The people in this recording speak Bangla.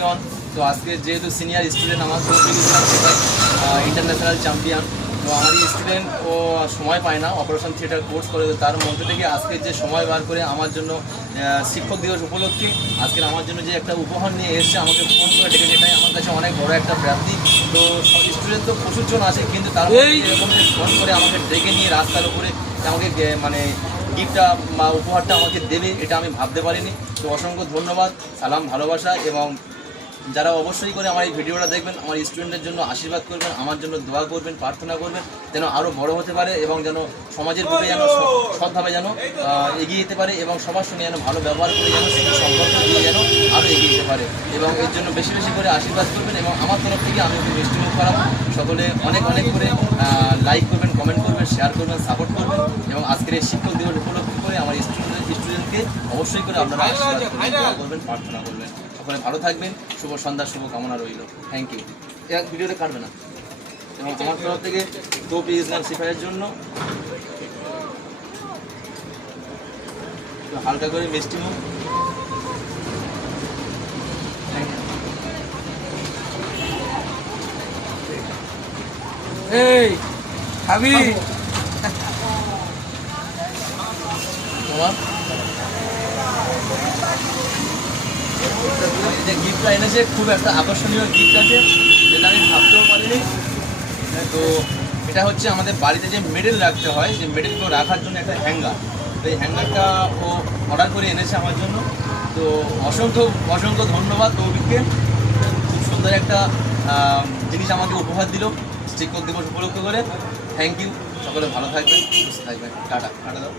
চ্যাম্পিয়ন। তো আজকে যেহেতু সিনিয়র স্টুডেন্ট আমার ইন্টারন্যাশনাল চ্যাম্পিয়ন, তো আমার এই স্টুডেন্ট ও সময় পায় না, অপারেশন থিয়েটার কোর্স করে, তার মধ্যে থেকে আজকে যে সময় বার করে আমার জন্য শিক্ষক দিবস উপলক্ষে আজকের আমার জন্য যে একটা উপহার নিয়ে এসেছে, আমাকে ফোন করে ডেকেছে, এটাই আমার কাছে অনেক বড় একটা প্রাপ্তি। তো স্টুডেন্ট তো প্রচুর জন আছে, কিন্তু তার এরকম যে ফোন করে আমাকে ডেকে নিয়ে রাস্তার উপরে আমাকে মানে গিফটটা বা উপহারটা আমাকে দেবে, এটা আমি ভাবতে পারিনি। তো অসংখ্য ধন্যবাদ, সালাম, ভালোবাসা। এবং যারা অবশ্যই করে আমার এই ভিডিওটা দেখবেন, আমার স্টুডেন্টের জন্য আশীর্বাদ করবেন, আমার জন্য দোয়া করবেন, প্রার্থনা করবেন, যেন আরও বড় হতে পারে এবং যেন সমাজের বুকে যেন সৎভাবে যেন এগিয়ে যেতে পারে এবং সবার সঙ্গে যেন ভালো ব্যবহার করে যেন সেই সম্পর্ক দিয়ে যেন আরও এগিয়ে যেতে পারে। এবং এর জন্য বেশি বেশি করে আশীর্বাদ করবেন এবং আমার তরফ থেকে আমি একটু মিষ্টিমুখ করাবো। সকলে অনেক অনেক করে লাইক করবেন, কমেন্ট করবেন, শেয়ার করবেন, সাপোর্ট করবেন। এবং আজকের এই শিক্ষক দিবস উপলক্ষে করে আমার স্টুডেন্টকে অবশ্যই করে আপনারা আশীর্বাদ করবেন, প্রার্থনা করবেন। সকলে ভালো থাকবেন, শুভ সন্ধ্যা, শুভ কামনা রইল। Thank you. এক ভিডিওতে কাটবে না। এবং আমার তরফ থেকে তোপি ইসলাম সিপাহের জন্য হালকা করে মিষ্টি মুখ। এই খাবি তোমার যে গিফটটা এনেছে খুব একটা আকর্ষণীয় গিফট আছে, যেটা আমি ভাবতেও পারিনি। তো এটা হচ্ছে আমাদের বাড়িতে যে মেডেল রাখতে হয়, যে মেডেলগুলো রাখার জন্য একটা হ্যাঙ্গার। তো এই হ্যাঙ্গারটা ও অর্ডার করে এনেছে আমার জন্য। তো অসংখ্য অসংখ্য ধন্যবাদ তৌফিককে, খুব সুন্দর একটা জিনিস আমাকে উপহার দিল শিক্ষক দিবস উপলক্ষ করে। Thank you. সকলে ভালো থাকবেন, সুস্থ থাকবেন। টাটা টাটা দাও।